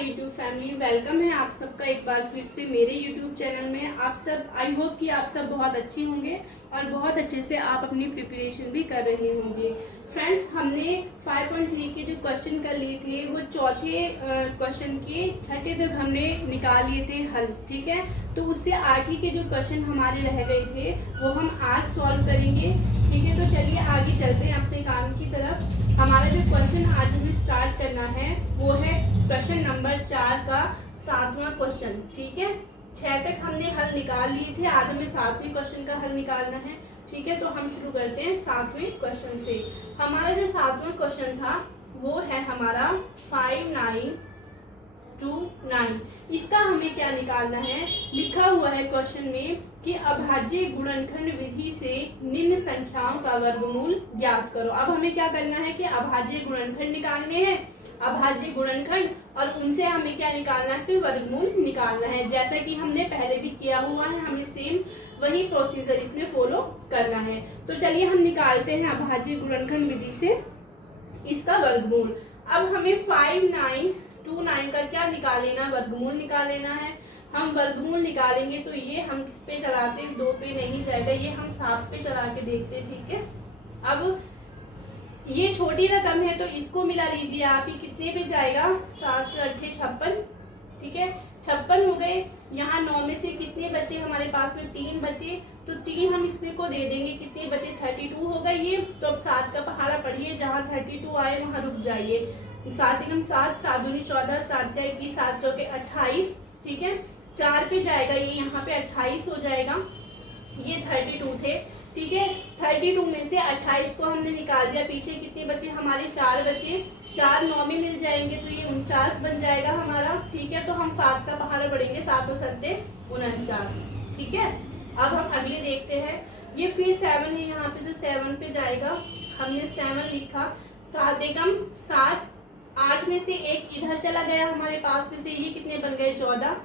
My YouTube family, welcome है आप सबका एक बार फिर से मेरे यूट्यूब चैनल में। आप सब, आई होप कि आप सब बहुत अच्छे होंगे और बहुत अच्छे से आप अपनी प्रिपरेशन भी कर रहे होंगे। फ्रेंड्स, हमने 5.3 के जो क्वेश्चन कर लिए थे वो चौथे क्वेश्चन के छठे तक हमने निकाल लिए थे हल, ठीक है। तो उससे आगे के जो क्वेश्चन हमारे रह गए थे वो हम आज सॉल्व करेंगे, ठीक है। तो चलिए आगे चलते हैं अपने काम की तरफ। हमारा जो क्वेश्चन आज हमें स्टार्ट करना है वो है क्वेश्चन नंबर 4 का 7वां क्वेश्चन, ठीक है। 6 तक हमने हल निकाल लिए थे, आज हमें 7वें क्वेश्चन का हल निकालना है, ठीक है। तो हम शुरू करते हैं 7वें क्वेश्चन से। हमारा जो 7वां क्वेश्चन था वो है हमारा 5929। इसका हमें क्या निकालना है, लिखा हुआ है क्वेश्चन में कि अभाज्य गुणनखंड विधि से निम्न संख्याओं का वर्गमूल ज्ञात करो। अब हमें क्या करना है कि अभाज्य गुणनखंड निकालने हैं, अभाज्य गुणनखंड, और उनसे हमें क्या निकालना है, फिर वर्गमूल निकालना है। जैसा कि हमने पहले भी किया हुआ है, हमें सेम वही प्रोसीजर इसमें फॉलो करना है। तो चलिए हम निकालते हैं अभाज्य गुणनखंड विधि से इसका वर्गमूल। अब हमें 5929 का क्या निकाल लेना, वर्गमूल निकाल लेना है। हम वर्गमूल निकालेंगे तो ये हम किस पे चलाते हैं, 2 पे नहीं जाएगा, ये हम 7 पे चला के देखते हैं, ठीक है। अब ये छोटी रकम है तो इसको मिला लीजिए आप, ही कितने पे जाएगा, 7 8 56, ठीक है, 56 हो गए। यहाँ 9 में से कितने बचे हमारे पास में, 3 बचे, तो 3 हम इसमें को दे देंगे, कितने बचे, 32 हो गए ये। तो अब 7 का पहाड़ा पढ़िए, जहाँ 32 आए वहां रुक जाइए। 7 एकम 7, 7 दूनी 14, 7 21, 7 चौके 28, ठीक है। 4 पे जाएगा ये, यहाँ पे 28 हो जाएगा, ये 32 थे, ठीक है। 32 में से 28 को हमने निकाल दिया, पीछे कितने बचे हमारे, 4 बचे, 4 9 में मिल जाएंगे तो ये 49 बन जाएगा हमारा, ठीक है। तो हम 7 का पहाड़ा बढ़ेंगे, 7 और 7 49, ठीक है। अब हम अगले देखते हैं, ये फिर 7 है यहाँ पे, तो 7 पे जाएगा, हमने 7 लिखा, 7 एकम 7, 8 में से 1 इधर चला गया हमारे पास में से, ये कितने बन गए, 14,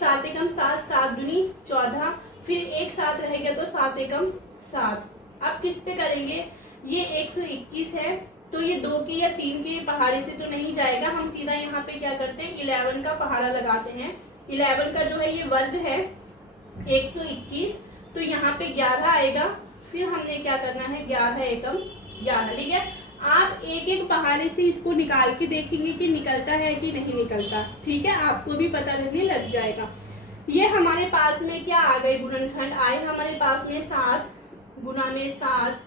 7 एकम 7, 7 दूनी 14, फिर एक 7 रह गया तो 7 एकम 7। अब किस पे करेंगे, ये 121 है तो ये 2 के या 3 के पहाड़े से तो नहीं जाएगा, हम सीधा यहाँ पे क्या करते हैं, 11 का पहाड़ा लगाते हैं। 11 का जो है ये वर्ग है 121, तो यहाँ पे 11 आएगा, फिर हमने क्या करना है, 11 एकम 11, ठीक है। आप एक एक पहाड़े से इसको निकाल के देखेंगे कि निकलता है कि नहीं निकलता, ठीक है, आपको भी पता लगने लग जाएगा। ये हमारे पास में क्या आ गए, गुणनखंड आए हमारे पास में 7 गुना में 7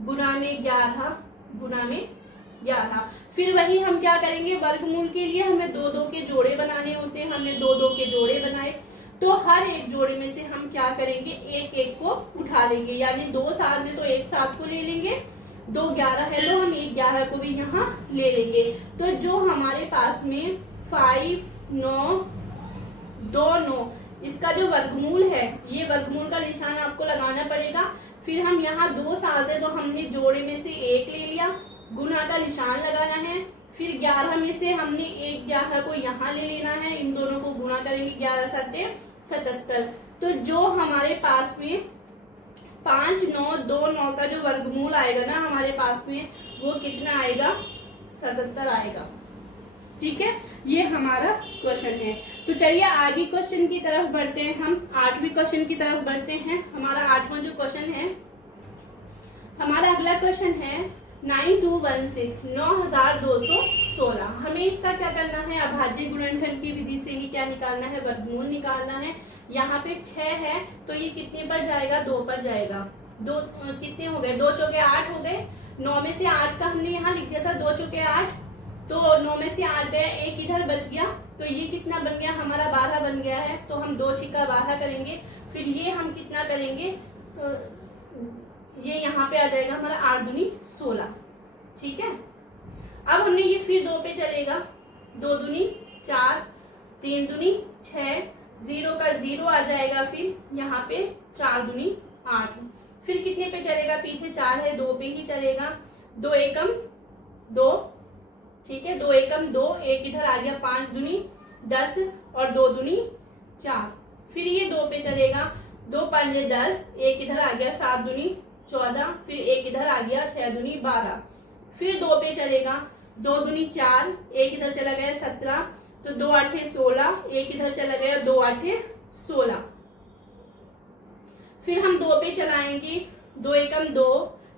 गुना में 11 गुना में 11। फिर वही हम क्या करेंगे, वर्गमूल के लिए हमें 2 के जोड़े बनाने होते हैं, हमने 2 के जोड़े बनाए, तो हर एक जोड़े में से हम क्या करेंगे, एक को उठा लेंगे, यानी 2 7 में तो 1 7 को ले लेंगे, 2 11 है तो हम 1 11 को भी यहाँ ले लेंगे। तो जो हमारे पास में 5 9 2 9, इसका जो वर्गमूल है, ये वर्गमूल का निशान आपको लगाना पड़ेगा। फिर हम यहाँ 2 7 है तो हमने जोड़े में से 1 ले लिया, गुना का निशान लगाना है। फिर 11 में से हमने 1 11 को यहाँ ले लेना है, इन दोनों को गुणा करेंगे, 11 7 77। तो जो हमारे पास में 5 9 2 9 का जो वर्गमूल आएगा ना हमारे पास में, वो कितना आएगा, 77 आएगा, ठीक है। ये हमारा क्वेश्चन है। तो चलिए आगे क्वेश्चन की तरफ बढ़ते हैं, हम 8वें क्वेश्चन की तरफ बढ़ते हैं। हमारा 8वां जो क्वेश्चन है, हमारा अगला क्वेश्चन है 9216 9216। हमें इसका क्या करना है, अभाज्य गुणनखंड की विधि से ही क्या निकालना है, वर्गमूल निकालना है। यहाँ पे 6 है तो ये कितने पर जाएगा, 2 पर जाएगा, 2 कितने हो गए, 2 चौके 8 हो गए। 9 में से 8 का हमने यहाँ लिख दिया था, 2 चौके 8, तो 9 में से 8 गया, 1 इधर बच गया, तो ये कितना बन गया हमारा, 12 बन गया है। तो हम 2 छिक्का 12 करेंगे, फिर ये हम कितना करेंगे, ये यहाँ पे आ जाएगा हमारा 8 दूनी 16, ठीक है। अब हमने ये फिर 2 पे चलेगा, 2 दूनी 4, 3 दूनी 6, 0 का 0 आ जाएगा, फिर यहाँ पे 4 दूनी 8, फिर कितने पे चलेगा, पीछे 4 है, 2 पे ही चलेगा, 2 एकम 2, ठीक है, 2 एकम 2, 1 इधर आ गया, 5 दूनी 10 और 2 दूनी 4, फिर ये 2 पे चलेगा, 2 पंजे 10, 1 इधर आ गया, 7 दूनी 14, फिर 1 इधर आ गया, 6 दूनी 12, फिर 2 पे चलेगा, 2 दूनी 4, 1 इधर चला गया 17, तो 2 8 16, एक इधर चला गया, 2 8 16। फिर हम 2 पे चलाएंगे, 2 एकम 2,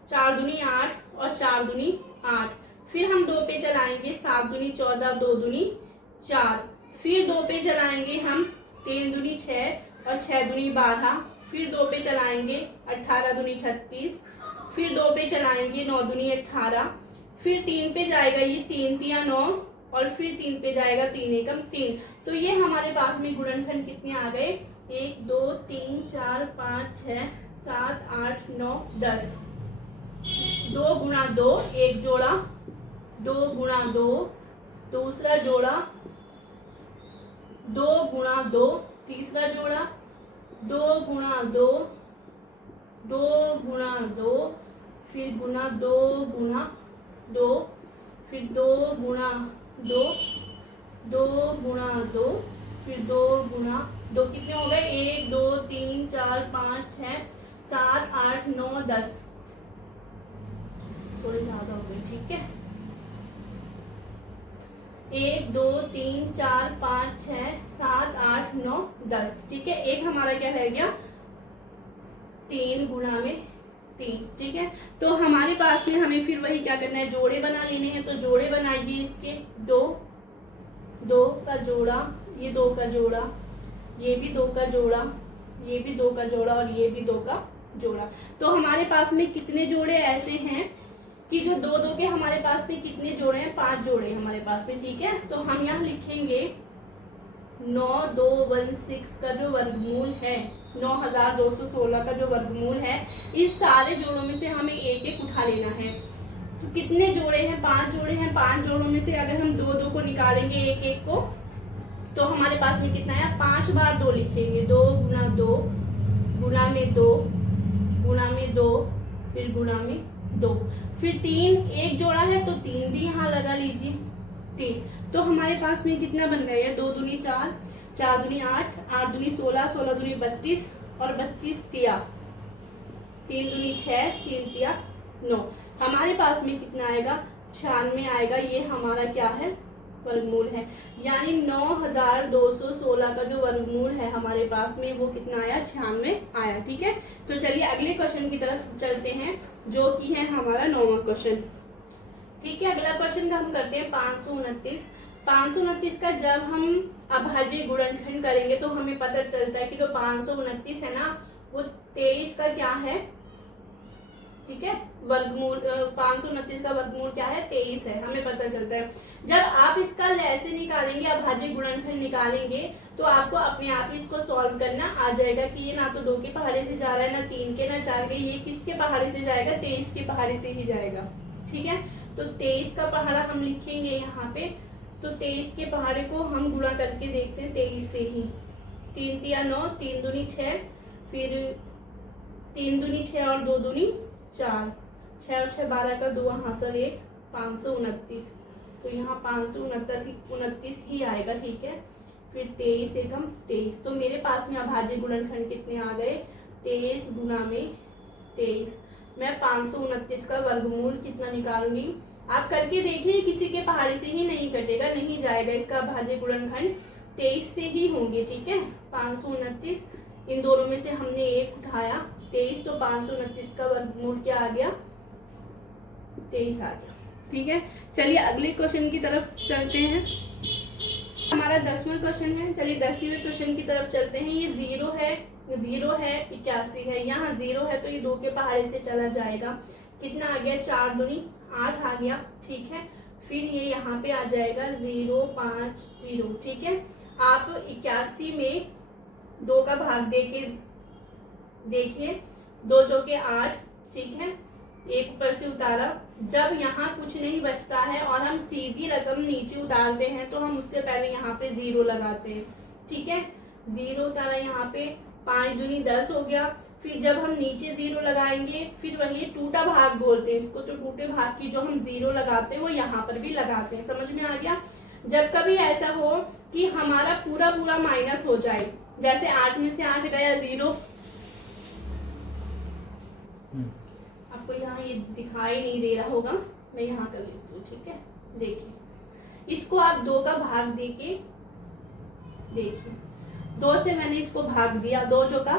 4 दूनी 8 और 4 दूनी 8। फिर हम 2 पे चलाएंगे, 7 दूनी 14, 2 दूनी 4। फिर 2 पे चलाएंगे हम, 3 दूनी 6 और 6 दूनी 12। फिर 2 पे चलाएंगे, 18 दूनी 36। फिर 2 पे चलाएंगे, 9 दूनी 18। फिर 3 पे जाएगा ये, 3 तिया 9 और फिर 3 पे जाएगा, 3 एकम 3। तो ये हमारे पास में गुणनखंड कितने आ गए, 1 2 3 4 5 6 7 8 9 10। 2 गुणा 2 एक जोड़ा, 2 गुणा 2 दूसरा जोड़ा, 2 गुणा 2 तीसरा जोड़ा, 2 गुणा 2, 2 गुणा 2, फिर गुणा 2 गुणा 2, फिर 2 गुणा 2, 2 गुणा 2, फिर 2 गुणा 2। कितने हो गए, 1 2 3 4 5 6 7 8 9 10। थोड़े ज्यादा हो गए, ठीक है। 1 2 3 4 5 6 7 8 9 10, ठीक है। एक हमारा क्या रह गया, 3 गुणा में 3, ठीक है। तो हमारे पास में हमें फिर वही क्या करना है, जोड़े बना लेने हैं। तो जोड़े बनाइए इसके, 2 2 का जोड़ा, ये 2 का जोड़ा, ये भी 2 का जोड़ा, ये भी 2 का जोड़ा और ये भी 2 का जोड़ा। तो हमारे पास में कितने जोड़े ऐसे हैं कि जो 2 2 के हमारे पास में कितने जोड़े हैं, 5 जोड़े हमारे पास में, ठीक है। तो हम यहाँ लिखेंगे 9216 का जो वर्गमूल है, 9216 का जो वर्गमूल है, इस सारे जोड़ों में से हमें एक एक उठा लेना है। तो कितने जोड़े हैं, 5 जोड़े हैं। 5 जोड़ों में से अगर हम 2 2 को निकालेंगे, एक एक को, तो हमारे पास में कितना है, 5 बार 2 लिखेंगे। 2 गुना 2 गुना में 2 गुना में 2 फिर गुना में 2। फिर 3 एक जोड़ा है तो 3 भी यहाँ लगा लीजिए, 3। तो हमारे पास में कितना बन गया है, 2 दूनी 4, 4 दूनी 8, 8 दूनी 16, 16 दूनी 32 और 32 तिया 3 दूनी 6, 3 तिया 9। हमारे पास में कितना आएगा, 96 आएगा। ये हमारा क्या है, वर्गमूल है। यानी 9216 का जो वर्गमूल है हमारे पास में, वो कितना आया, 96 आया, ठीक है। तो चलिए अगले क्वेश्चन की तरफ चलते हैं, जो कि है हमारा 9वां क्वेश्चन, ठीक है। अगला क्वेश्चन हम करते हैं 529। 529 का जब हम अभाज्य गुणनखंड करेंगे तो हमें पता चलता है कि जो 529 है ना, वो 23 का क्या है, ठीक है, वर्गमूल। 529 का वर्गमूल क्या है, 23 है, हमें पता चलता है। जब आप इसका लैसे निकालेंगे, अभाज्य गुणनखंड निकालेंगे, तो आपको अपने आप ही इसको सॉल्व करना आ जाएगा कि ये ना तो 2 के पहाड़े से जा रहा है, ना 3 के, ना 4 के, ये किसके पहाड़े से जाएगा, 23 के पहाड़े से ही जाएगा, ठीक है। तो 23 का पहाड़ा हम लिखेंगे यहाँ पे। तो 23 के पहाड़े को हम गुणा करके देखते हैं 23 से ही। 3 तिया 9, 3 दूनी 6, फिर 3 दूनी 6 और 2 दूनी 4, 6 और 6 12 का 2 यहाँ से 1, 529। तो यहाँ 529 ही आएगा, ठीक है। फिर 23 एकम 23। तो मेरे पास में अभाज्य गुणनखंड कितने आ गए, 23 गुना में 23। मैं 529 का वर्गमूल कितना निकालूंगी, आप करके देखिए, किसी के पहाड़े से ही नहीं कटेगा, नहीं जाएगा। इसका अभाज्य गुणनखंड 23 से ही होंगे, ठीक है। 529, इन दोनों में से हमने एक उठाया, 23, तो 529 का वर्गमूल क्या आ गया, 23 आ गया, ठीक है। चलिए अगले क्वेश्चन की तरफ चलते हैं। हमारा 10वां क्वेश्चन है। चलिए 10वें क्वेश्चन की तरफ चलते हैं। ये 0 है, 81 है, यहाँ 0 है तो ये 2 के पहाड़े से चला जाएगा। कितना आ गया, 4 दूनी 8 आ गया, ठीक है। फिर ये यहाँ पे आ जाएगा 0 5 0, ठीक है। आप 81 में 2 का भाग देके देखिए, 2 चौके 8, ठीक है। एक ऊपर से उतारा, जब यहाँ कुछ नहीं बचता है और हम सीधी रकम नीचे उतारते हैं तो हम उससे पहले यहाँ पे 0 लगाते हैं, ठीक है। 0 उतारा यहाँ पे, 5 दूनी 10 हो गया। फिर जब हम नीचे 0 लगाएंगे, फिर वही टूटा भाग बोलते हैं इसको, तो टूटे भाग की जो हम 0 लगाते हैं वो यहाँ पर भी लगाते हैं। समझ में आ गया। जब कभी ऐसा हो कि हमारा पूरा पूरा माइनस हो जाए, जैसे 8 में से 8 गया 0, आपको यहाँ ये दिखाई नहीं दे रहा होगा, मैं यहाँ कर लेती हूँ, ठीक है। देखिए इसको आप 2 का भाग देके देखिए, 2 से मैंने इसको भाग दिया, 2 चौका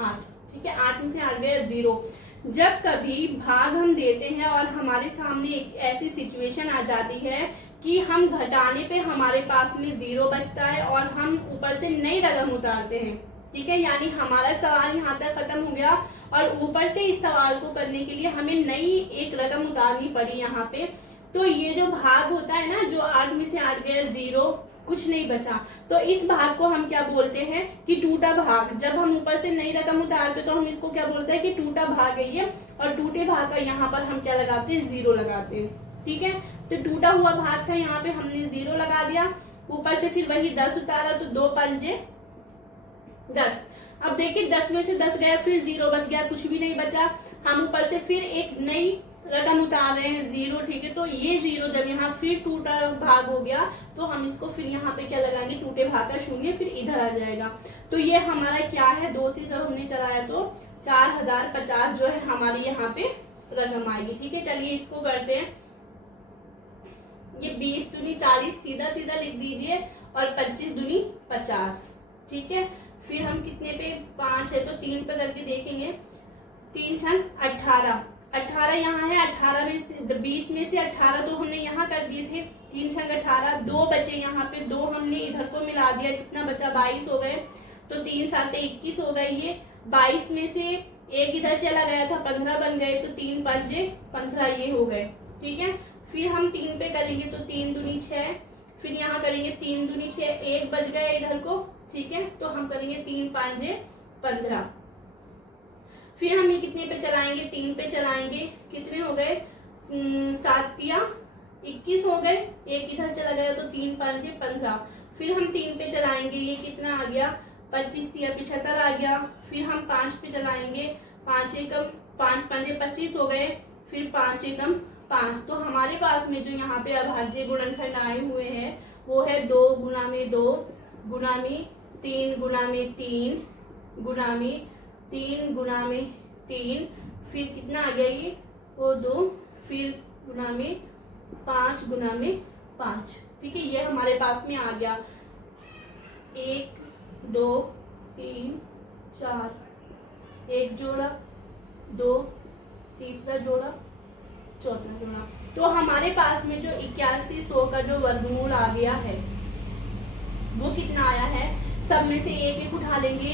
8, ठीक है, 8 में से 8 गया 0। जब कभी भाग हम देते हैं और हमारे सामने एक ऐसी सिचुएशन आ जाती है कि हम घटाने पे हमारे पास में 0 बचता है और हम ऊपर से नई रकम उतारते हैं, ठीक है, यानी हमारा सवाल यहाँ तक खत्म हो गया और ऊपर से इस सवाल को करने के लिए हमें नई एक रकम उतारनी पड़ी यहाँ पे। तो ये जो भाग होता है ना, जो 8 में से 8 गया 0, कुछ नहीं बचा, तो इस भाग को हम क्या बोलते हैं कि टूटा भाग। जब हम ऊपर से नई रकम उतारते तो हम इसको क्या बोलते हैं कि टूटा भाग है ये, और टूटे भाग का यहाँ पर हम क्या लगाते हैं, 0 लगाते हैं, ठीक है। तो टूटा हुआ भाग था, यहाँ पे हमने 0 लगा दिया, ऊपर से फिर वही 10 उतारा, तो 2 पंजे 10। अब देखिए 10 में से 10 गया, फिर 0 बच गया, कुछ भी नहीं बचा, हम ऊपर से फिर एक नई रकम उतार रहे हैं 0, ठीक है। तो ये 0 जब यहाँ फिर टूटा भाग हो गया तो हम इसको फिर यहाँ पे क्या लगाएंगे, टूटे भाग का 0 फिर इधर आ जाएगा। तो ये हमारा क्या है, 2 से जब हमने चलाया तो 4050 जो है हमारी यहाँ पे रकम आएगी, ठीक है। चलिए इसको करते हैं, ये 20 दूनी 40 सीधा सीधा लिख दीजिए और 25 दूनी 50, ठीक है। फिर हम कितने पे 5 है तो 3 पे करके देखेंगे, 3 छंग 18, 18 यहाँ है, 18 में से 20 में से 18 तो हमने यहाँ कर दिए थे, 3 छंग 18, 2 बचे यहाँ पे, 2 हमने इधर को मिला दिया, कितना बचा 22 हो गए, तो 3 7 21 हो गए ये। 22 में से एक इधर चला गया था, 15 बन गए, तो 3 पंजे 15 ये हो गए, ठीक है। फिर हम 3 पे करेंगे तो 3 दूनी 6, फिर यहाँ करेंगे 3 दूनी 6, 1 बच गया इधर को, ठीक है। तो हम करेंगे 3 पंजे 15। फिर हम ये कितने पे चलाएंगे, 3 पे चलाएंगे, कितने हो गए 7 या 21 हो गए, एक इधर चला गया तो 3 पंजे 15। फिर हम 3 पे चलाएंगे, ये कितना आ गया 25 या 75 आ गया। फिर हम 5 पे चलाएंगे, 5 एकम 5 पंजे 25 हो गए, फिर 5 एकम 5। तो हमारे पास में जो यहाँ पे अभाज्य गुणनखंड आए हुए हैं वो है 2 गुना में 2 गुना में 3 गुना में 3 गुना में 3 गुना में 3, फिर कितना आ गया ये वो 2, फिर गुना में 5 गुना में 5, ठीक है। ये हमारे पास में आ गया 1 2 3 4, एक जोड़ा 2, तीसरा जोड़ा, चौथा जोड़ा। तो हमारे पास में जो 8100 का जो वर्गमूल आ गया है वो कितना आया है, सब में से एक एक उठा लेंगे,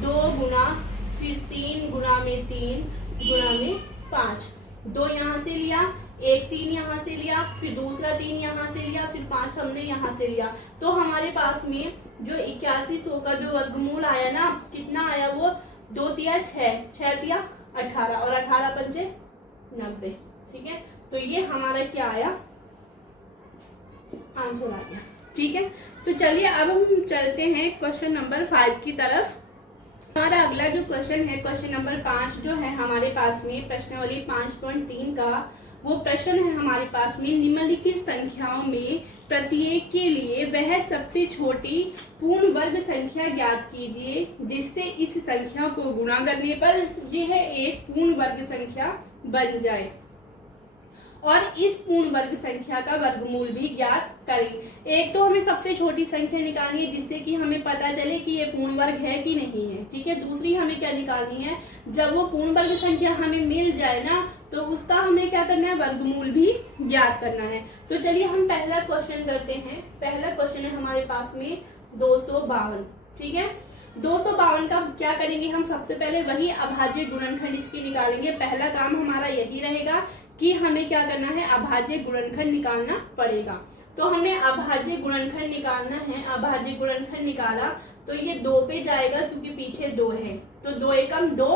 2 गुना फिर 3 गुना में 3 गुना में 5, 2 यहाँ से लिया, एक 3 यहाँ से लिया, फिर दूसरा 3 यहाँ से लिया, फिर 5 हमने यहाँ से लिया। तो हमारे पास में जो 8100 का जो वर्गमूल आया ना, कितना आया वो 2 तिया 6, 6 तिया 18 और 18 पंजे 90, ठीक है। तो ये हमारा क्या आया, आंसर आ गया, ठीक है। तो चलिए अब हम चलते हैं क्वेश्चन नंबर 5 की तरफ। हमारा अगला जो क्वेश्चन है, क्वेश्चन नंबर 5 जो है हमारे पास में प्रश्नावली 5.3 का वो प्रश्न है हमारे पास में, निम्नलिखित संख्याओं में प्रत्येक के लिए वह सबसे छोटी पूर्ण वर्ग संख्या ज्ञात कीजिए जिससे इस संख्या को गुणा करने पर यह एक पूर्ण वर्ग संख्या बन जाए और इस पूर्ण वर्ग संख्या का वर्गमूल भी ज्ञात करें। एक तो हमें सबसे छोटी संख्या निकालनी है जिससे कि हमें पता चले कि ये पूर्ण वर्ग है कि नहीं है, ठीक है। दूसरी हमें क्या निकालनी है, जब वो पूर्ण वर्ग संख्या हमें मिल जाए ना तो उसका हमें क्या करना है, वर्गमूल भी ज्ञात करना है। तो चलिए हम पहला क्वेश्चन करते हैं। पहला क्वेश्चन है हमारे पास में 252, ठीक है। 252 का क्या करेंगे हम, सबसे पहले वही अभाज्य गुणनखंड इसकी निकालेंगे। पहला काम हमारा यही रहेगा कि हमें क्या करना है, अभाज्य गुणनखंड निकालना पड़ेगा। तो हमने अभाज्य गुणनखंड निकालना है, अभाज्य गुणनखंड निकाला तो ये 2 पे जाएगा क्योंकि पीछे 2 है, तो 2 एकम 2,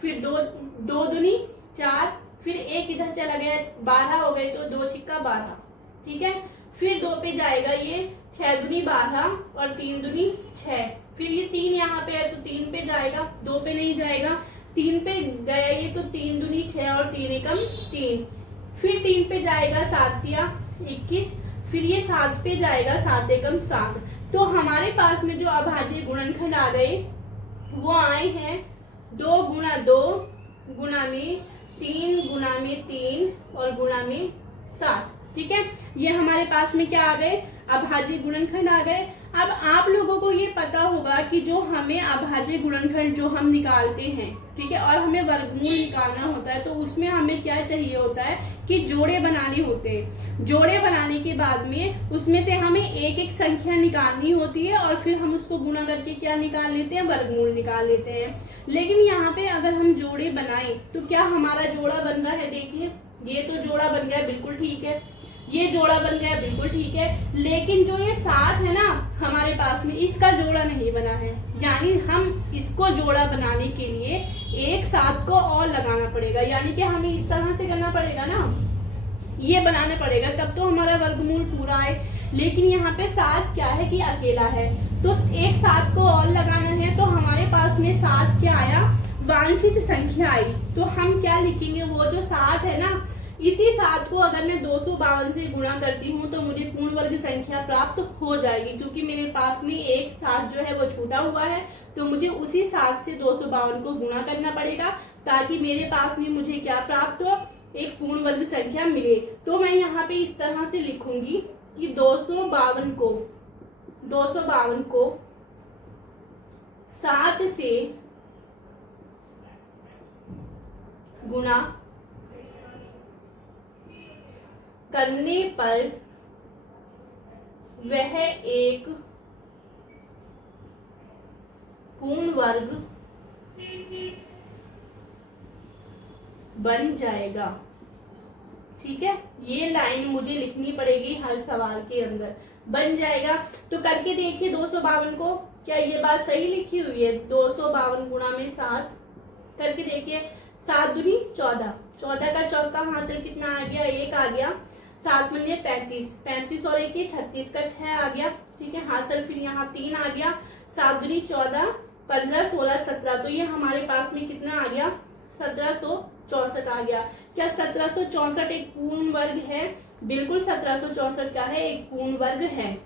फिर 2 दूनी 4, फिर एक इधर चला गया 12 हो गए, तो 2 छिक्का 12, ठीक है। फिर 2 पे जाएगा ये 6 दूनी 12 और 3 दूनी 6, फिर ये 3 यहाँ पे है तो 3 पे जाएगा, 2 पे नहीं जाएगा, 3 पे गया ये तो 3 दूनी 6 और 3 एकम 3, फिर 3 पे जाएगा 7 या 21, फिर ये 7 पे जाएगा 7 एकम 7। तो हमारे पास में जो अभाज्य गुणनखंड आ गए वो आए हैं 2 गुना 2 गुना में 3 गुना में 3 और गुना में 7, ठीक है, ये हमारे पास में क्या आ गए, अभाज्य गुणनखंड आ गए। अब आप लोगों को ये पता होगा कि जो हमें अभाज्य गुणनखंड जो हम निकालते हैं, ठीक है, और हमें वर्गमूल निकालना होता है, तो उसमें हमें क्या चाहिए होता है कि जोड़े बनाने होते हैं। जोड़े बनाने के बाद में उसमें से हमें एक एक संख्या निकालनी होती है और फिर हम उसको गुणा करके क्या निकाल लेते हैं, वर्गमूल निकाल लेते हैं। लेकिन यहाँ पे अगर हम जोड़े बनाएं तो क्या हमारा जोड़ा बन रहा है, देखिए ये तो जोड़ा बन गया, बिल्कुल ठीक है, ये जोड़ा बन गया, बिल्कुल ठीक है, लेकिन जो ये 7 है ना हमारे पास में, इसका जोड़ा नहीं बना है। यानी हम इसको जोड़ा बनाने के लिए एक 7 को और लगाना पड़ेगा, यानी कि हमें इस तरह से करना पड़ेगा ना, ये बनाना पड़ेगा, तब तो हमारा वर्गमूल पूरा है। लेकिन यहाँ पे 7 क्या है कि अकेला है, तो एक 7 को और लगाना है, तो हमारे पास में 7 क्या आया, वांछित संख्या आई। तो हम क्या लिखेंगे, वो जो 7 है ना, इसी 7 को अगर मैं 252 से गुणा करती हूँ तो मुझे पूर्ण वर्ग संख्या प्राप्त हो जाएगी, क्योंकि मेरे पास में एक 7 जो है वो छूटा हुआ है, तो मुझे उसी 7 से 252 को गुणा करना पड़ेगा ताकि मेरे पास में मुझे क्या प्राप्त हो, एक पूर्ण वर्ग संख्या मिले। तो मैं यहाँ पे इस तरह से लिखूंगी कि 252 को 7 से गुणा करने पर वह एक पूर्ण वर्ग बन जाएगा। ठीक है, ये लाइन मुझे लिखनी पड़ेगी हर सवाल के अंदर, बन जाएगा। तो करके देखिए 252 को, क्या ये बात सही लिखी हुई है, 252 गुणा में 7 करके देखिए, 7 दूनी 14, 14 का चौका हासिल कितना आ गया, 1 आ गया, 7 में 35, 35 और 1 36 का 6 आ गया, ठीक है, हासिल फिर यहाँ 3 आ गया, 7 दूनी 14, 15 16 17, तो ये हमारे पास में कितना आ गया, 1764 आ गया। क्या 1764 एक पूर्ण वर्ग है, बिल्कुल 1764 क्या है, एक पूर्ण वर्ग है।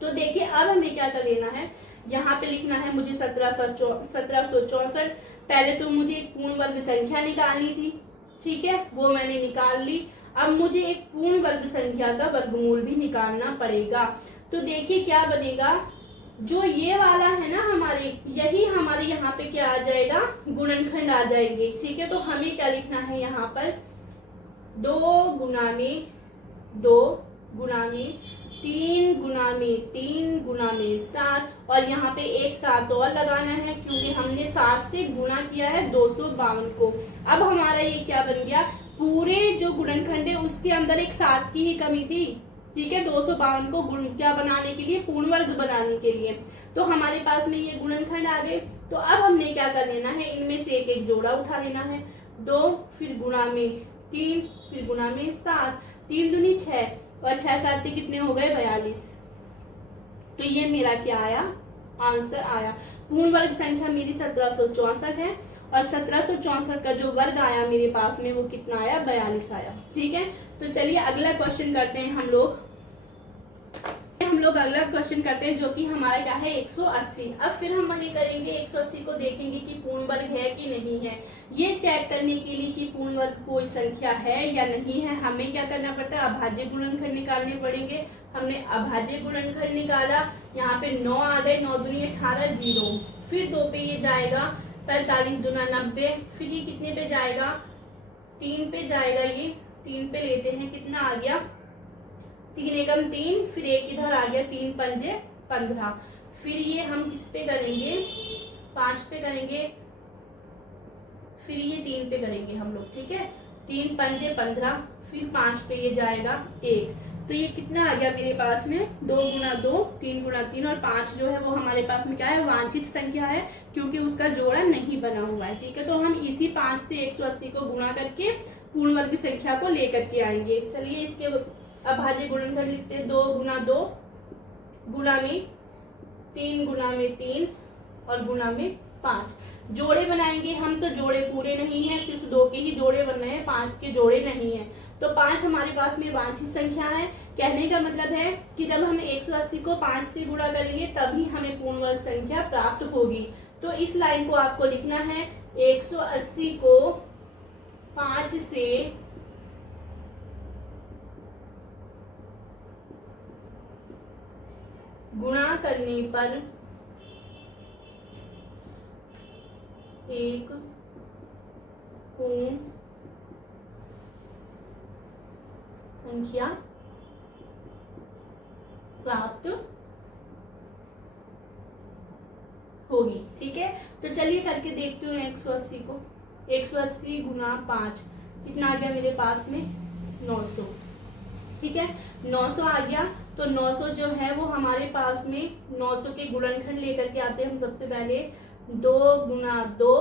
तो देखिए अब हमें क्या कर लेना है, यहाँ पे लिखना है मुझे 1764, पहले तो मुझे एक पूर्ण वर्ग संख्या निकालनी थी, ठीक है, वो मैंने निकाल ली। अब मुझे एक पूर्ण वर्ग संख्या का वर्गमूल भी निकालना पड़ेगा। तो देखिए क्या बनेगा, जो ये वाला है ना हमारे, यही हमारे यहाँ पे क्या आ जाएगा, गुणनखंड आ जाएंगे। ठीक है, तो हमें क्या लिखना है यहाँ पर, 2 गुणा में 2 गुणा में 3 गुणा में 3 गुणा में 7, और यहाँ पे एक 7 और लगाना है क्योंकि हमने 7 से गुणा किया है 252 को। अब हमारा ये क्या बन गया, पूरे जो गुणनखंड है उसके अंदर एक 7 की ही कमी थी। ठीक है, 252 को गुण क्या बनाने के लिए, पूर्ण वर्ग बनाने के लिए। तो हमारे पास में ये गुणनखंड आ गए। तो अब हमने क्या कर लेना है, इनमें से एक एक जोड़ा उठा लेना है, 2 फिर गुणा में 3 फिर गुणा में 7, 3 दूनी 6 और 6 7 कितने हो गए, 42। तो ये मेरा क्या आया, आंसर आया। पूर्ण वर्ग संख्या मेरी 1764 है और 1764 का जो वर्ग आया मेरे पास में वो कितना आया, 42 आया। ठीक है, तो चलिए अगला क्वेश्चन करते हैं हम लोग अगला क्वेश्चन करते हैं जो कि हमारा क्या है, 180। अब फिर हम वही करेंगे, 180 को देखेंगे कि पूर्ण वर्ग है कि नहीं है। ये चेक करने के लिए कि पूर्ण वर्ग कोई संख्या है या नहीं है, हमें क्या करना पड़ता है, अभाज्य गुणनखंड निकालने पड़ेंगे। हमने अभाज्य गुणनखंड निकाला, यहाँ पे 9 आ गए, 9 दूनी 18 0, फिर 2 पे ये जाएगा 45 दूना 90, फिर ये कितने पे जाएगा, 3 पे जाएगा, ये 3 पे लेते हैं, कितना आ गया, 3 एकम 3, फिर 1 इधर आ गया, 3 पंजे 15, फिर ये हम किस पे करेंगे, 5 पे करेंगे, फिर ये 3 पे करेंगे हम लोग। ठीक है, 3 पंजे 15, फिर 5 पे ये जाएगा 1, तो ये कितना आ गया मेरे पास में, 2 गुणा 2 3 गुणा 3 और 5 जो है वो हमारे पास में क्या है, वांछित संख्या है क्योंकि उसका जोड़ा नहीं बना हुआ है। ठीक है, तो हम इसी 5 से 180 को गुणा करके पूर्ण वर्ग संख्या को लेकर के आएंगे। चलिए इसके अभाज्य गुणनखंड लिखते हैं, 2 गुणा 2 गुणा में 3 गुणा में 3 और गुणा में 5। जोड़े बनाएंगे हम, तो जोड़े पूरे नहीं है, सिर्फ 2 के ही जोड़े बन रहे हैं, 5 के जोड़े नहीं है। तो 5 हमारे पास में वांछित संख्या है। कहने का मतलब है कि जब हम 180 को 5 से गुणा करेंगे तभी हमें पूर्ण वर्ग संख्या प्राप्त होगी। तो इस लाइन को आपको लिखना है, 180 को 5 से गुणा करने पर एक पूर्ण संख्या प्राप्त होगी। ठीक है, तो चलिए करके देखती हूँ 180 को। 180 गुना 5 कितना आ गया मेरे पास में 900। ठीक है, 900 आ गया। तो 900 जो है वो हमारे पास में 900 के गुणनखंड लेकर के आते हैं हम। सबसे पहले 2 गुना 2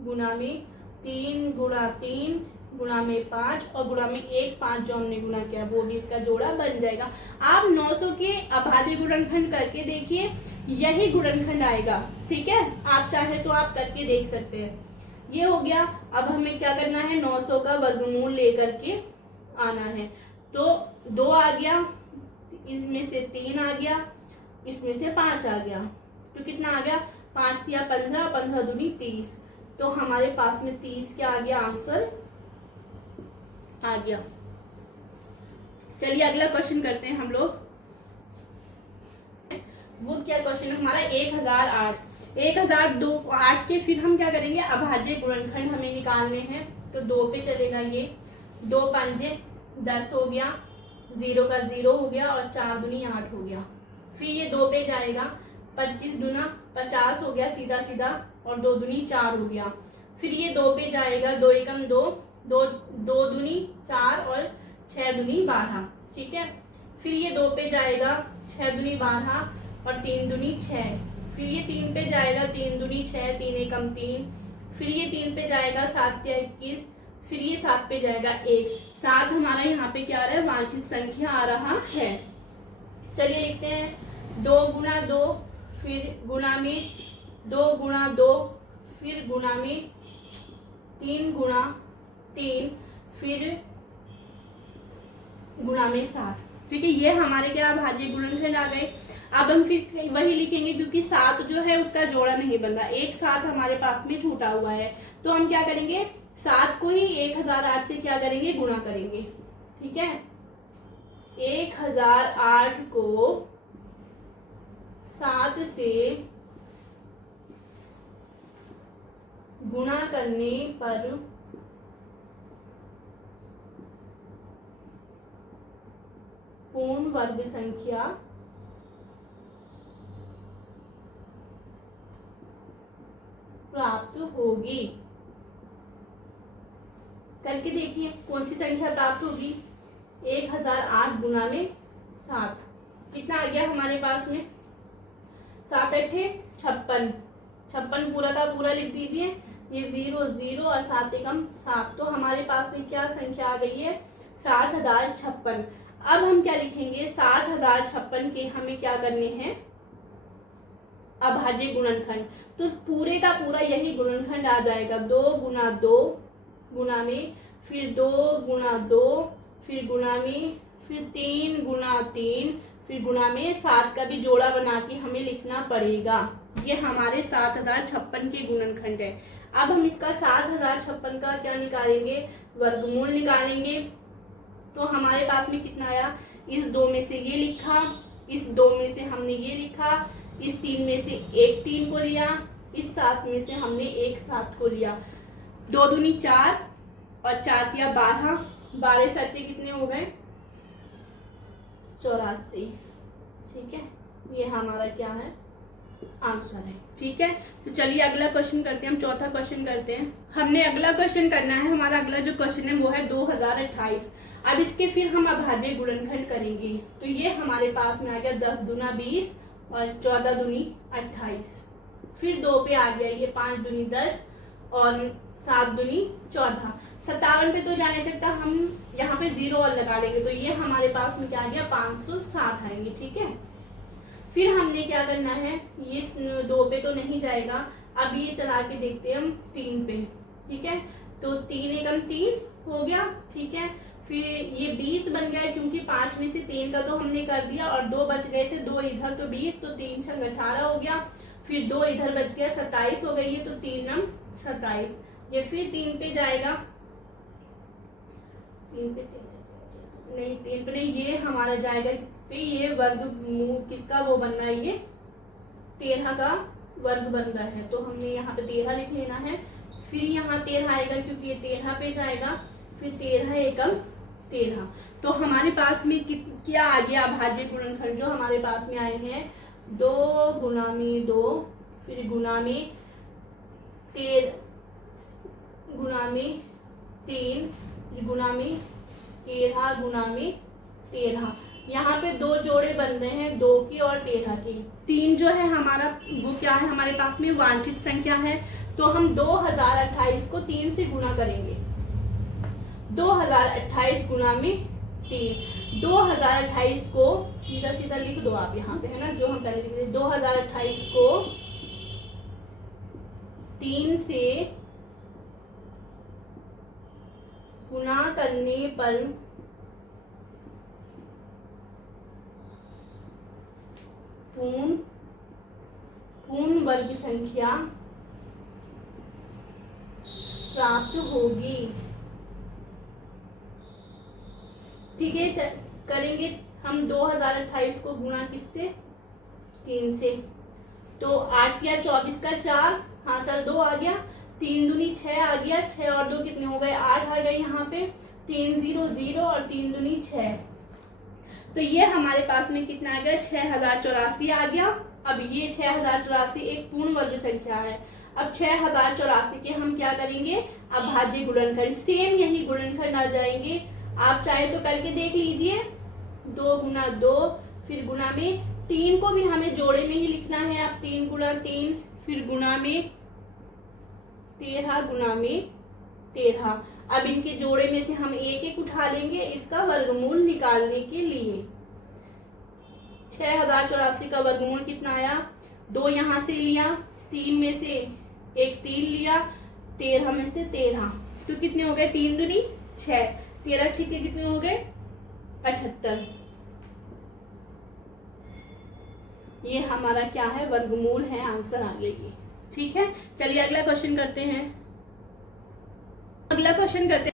गुना में 3 गुना 3 गुणा में 5 और गुणा में 1 5 जो हमने गुणा किया वो भी इसका जोड़ा बन जाएगा। आप 900 के अभाज्य गुणनखंड करके देखिए, यही गुणनखंड आएगा। ठीक है, आप चाहे तो आप करके देख सकते हैं। ये हो गया। अब हमें क्या करना है, 900 का वर्गमूल लेकर के आना है। तो 2 आ गया, इनमें से 3 आ गया, इसमें से 5 आ गया, तो कितना आ गया 5 या 15, 15 दूनी 30। तो हमारे पास में 30 क्या आ गया, आंसर आ गया। चलिए अगला क्वेश्चन करते हैं हम लोग। वो क्या क्वेश्चन है हमारा, 1008। 1008 के फिर हम क्या करेंगे, अभाज्य गुणनखंड हमें निकालने हैं। तो 2 पे चलेगा ये, 2 पंजे 10 हो गया, 0 का 0 हो गया और 4 दूनी 8 हो गया। फिर ये 2 पे जाएगा, 25 दूना 50 हो गया सीधा सीधा और 2 दूनी 4 हो गया। फिर ये 2 पे जाएगा, 2 एकम 2, 2 दूनी 4 और 6 दूनी 12। ठीक है, फिर ये 2 पे जाएगा, 6 दूनी 12 और 3 दूनी 6। फिर ये 3 पे जाएगा, 3 दूनी 6, 3 एकम 3। फिर ये 3 पे जाएगा, 7 या 21। फिर ये 7 पे जाएगा 1। 7 हमारा यहाँ पे क्या आ रहा है, वांछित संख्या आ रहा है। चलिए लिखते हैं 2 गुना 2, फिर गुणा में 2 गुना 2, फिर गुणा में 3 गुना 3, फिर गुणा में 7। ठीक है, ये हमारे क्या अभाज्य गुणनखंड आ गए। अब हम फिर वही लिखेंगे क्योंकि 7 जो है उसका जोड़ा नहीं बन रहा, एक 7 हमारे पास में छूटा हुआ है। तो हम क्या करेंगे, 7 को ही 1008 से क्या करेंगे, गुणा करेंगे। ठीक है, 1008 को 7 से गुणा करने पर पूर्ण वर्ग संख्या प्राप्त होगी। करके देखिए कौन सी संख्या प्राप्त होगी, 1008 गुना में 7 कितना आ गया हमारे पास में, 7 अट्ठे 56, 56 पूरा का पूरा लिख दीजिए। ये 0 0 और 7 एकम 7, तो हमारे पास में क्या संख्या आ गई है, 7056। अब हम क्या लिखेंगे, 7056 के हमें क्या करने हैं, अभाज्य गुणनखंड। तो पूरे का पूरा यही गुणनखंड आ जाएगा, 2 गुना 2 गुना में, फिर 2 गुना 2, फिर गुना में, फिर 3 गुना 3, फिर गुणा में 7 का भी जोड़ा बना के हमें लिखना पड़ेगा। ये हमारे 7056 के गुणनखंड है। अब हम इसका 7056 का क्या निकालेंगे, वर्गमूल निकालेंगे। तो हमारे पास में कितना आया, इस 2 में से ये लिखा, इस 2 में से हमने ये लिखा, इस 3 में से एक 3 को लिया, इस 7 में से हमने एक 7 को लिया। 2 दूनी 4 और 4 या 12, 12 7 कितने हो गए, 84। ठीक है, ये हमारा क्या है, आंसर है। ठीक है, तो चलिए अगला क्वेश्चन करते हैं। हम चौथा क्वेश्चन करते हैं। हमने अगला क्वेश्चन करना है, हमारा अगला जो क्वेश्चन है वो है 2028। अब इसके फिर हम अभाज्य गुणनखंड करेंगे। तो ये हमारे पास में आ गया 10 दूना 20 और 14 दूनी 28। फिर 2 पे आ गया ये 5 दूनी 10 और 7 दूनी 14। 57 पे तो जा नहीं सकता, हम यहाँ पे 0 और लगा लेंगे। तो ये हमारे पास में क्या आ गया, 507 आएंगे। ठीक है, फिर हमने क्या करना है, ये 2 पे तो नहीं जाएगा, अब ये चला के देखते हैं हम 3 पे। ठीक है, तो 3 एकम 3 हो गया। ठीक है, फिर ये 20 बन गया क्योंकि 5 में से 3 का तो हमने कर दिया और 2 बच गए थे, 2 इधर तो 20, तो 3 छंग 18 हो गया। फिर 2 इधर बच गया, 27 हो गई है, तो 3 नम 27। ये फिर 3 पे जाएगा, 3 पे नहीं 3 पे नहीं, ये हमारा जाएगा किस पे, ये वर्गमूल किसका वो बन रहा है, ये 13 का वर्ग बन रहा है, तो हमने यहाँ पे 13 लिख लेना है। फिर यहाँ 13 आएगा क्योंकि ये 13 पे जाएगा, फिर 13 एकम 13। तो हमारे पास में क्या आ गया अभाज्य गुणनखंड जो हमारे पास में आए हैं, 2 गुना में 2, फिर गुना में 13 गुना में 3, फिर गुना में 13 गुना में 13। यहाँ पे 2 जोड़े बन रहे हैं, 2 की और 13 की। 3 जो है हमारा वो क्या है, हमारे पास में वांछित संख्या है, तो हम 2028 को 3 से गुना करेंगे। 2028 गुना में 3, 2028 को सीधा सीधा लिख दो आप यहाँ पे, है ना, जो हम पहले लिख रहे 2028 को 3 से गुना करने पर पूर्ण वर्ग संख्या प्राप्त होगी। ठीक है, करेंगे हम 2028 को गुणा किससे, 3 से, तो 8 या 24 का 4, हाँ सर 2 आ गया, 3 दूनी 6 आ गया, 6 और 2 कितने हो गए, 8 आ गए यहाँ पे, 3 0 0 और 3 दूनी 6, तो ये हमारे पास में कितना आ गया, 6084 आ गया। अब ये 6084 एक पूर्ण वर्ग संख्या है। अब 6084 के हम क्या करेंगे, अभाज्य गुणनखंड, सेम यही गुणनखंड आ जाएंगे। आप चाहे तो करके देख लीजिए, 2 गुना 2, फिर गुना में 3 को भी हमें जोड़े में ही लिखना है। अब 3 गुना 3, फिर गुना में 13 गुना में 13। अब इनके जोड़े में से हम एक एक उठा लेंगे इसका वर्गमूल निकालने के लिए। 6084 का वर्गमूल कितना आया, 2 यहाँ से लिया, 3 में से एक 3 लिया, 13 में से 13, तो कितने हो गए, 3 दूनी 6, 13 छिके कितने हो गए, 78। ये हमारा क्या है, वर्गमूल है, आंसर आ गई। ठीक है, चलिए अगला क्वेश्चन करते हैं। अगला क्वेश्चन करते हैं